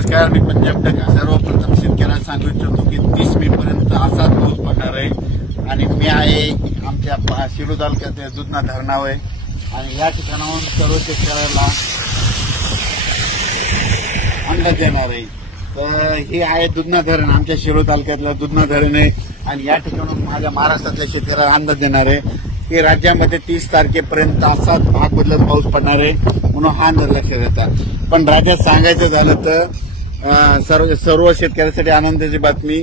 नमस्कार, मी पंजाब टक. सर्वप्रथम शेतकऱ्यांना सांगू इच्छितो की 30 मे पर्यंत असाच पाऊस पडणार आहे आणि मी आहे आमच्या शिरूर तालुक्यात दुधना धरणावर आहे आणि या ठिकाणाहून सर्व शेतकऱ्याला अंदाज देणार आहे. तर हे आहे दुधना धरण, आमच्या शिरूर तालुक्यातलं दुधना धरण आहे आणि या ठिकाणून माझ्या महाराष्ट्रातल्या शेतकऱ्याला अंदाज देणार आहे की राज्यामध्ये 30 तारखेपर्यंत असाच भाग बदलत पाऊस पडणार आहे म्हणून हा अंदाज लक्षात येतात. पण राज्यात सांगायचं झालं तर सर्व शेतकऱ्यांसाठी आनंदाची बातमी,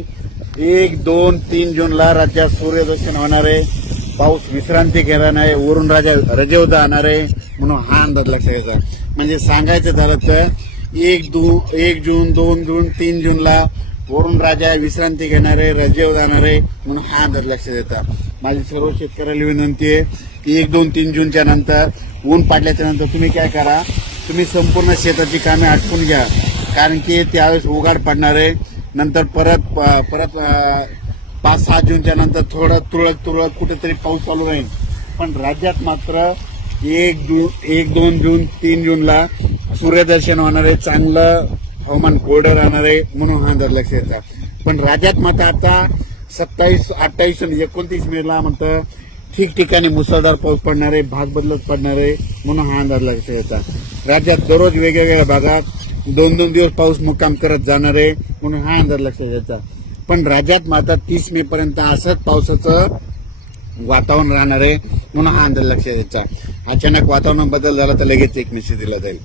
1, 2, 3 जूनला राज्यात सूर्यदर्शन होणार आहे, पाऊस विश्रांती घेणार आहे, वरून रजेवर जाणार आहे म्हणून हा अंदाज लक्षात येतात. म्हणजे सांगायचं झालं तर 1 जून, 2 जून, 3 जूनला वरून राजा विश्रांती घेणार आहे, रजेवर जाणार आहे म्हणून हा अंदाज लक्षात येतात. माझी सर्व शेतकऱ्याला विनंती आहे की 1, 2, 3 जूनच्या नंतर ऊन पाडल्याच्या नंतर तुम्ही काय करा, तुम्ही संपूर्ण शेताची कामे आटपून घ्या, कारण की त्यावेळेस उघाड पडणार आहे. नंतर परत 5-6 जूनच्या नंतर थोडं तुरळक कुठेतरी पाऊस चालू राहील. पण राज्यात मात्र 1, 2 जून, 3 जूनला सूर्यदर्शन होणार आहे, चांगलं हवामान कोरडं राहणार आहे म्हणून हा अंदाज लक्षात येतात. पण राज्यात मात्र आता 27, 28 आणि 29 मेला म्हणतं ठिकठिकाणी मुसळधार पाऊस पडणार आहे, भाग बदलत पडणार आहे म्हणून हा अंदाज लक्षात येतात. राज्यात दररोज वेगवेगळ्या भागात 2-2 दिवस पाऊस मुक्काम करत जाणार आहे म्हणून हा अंदाज लक्षात येतात. पण राज्यात मात्र 30 मे पर्यंत असंच पावसाचं वातावरण राहणार आहे म्हणून हा अंदाज लक्षात येतात. अचानक वातावरण बदल झाला तर लगेच एक मेसेज दिला जाईल.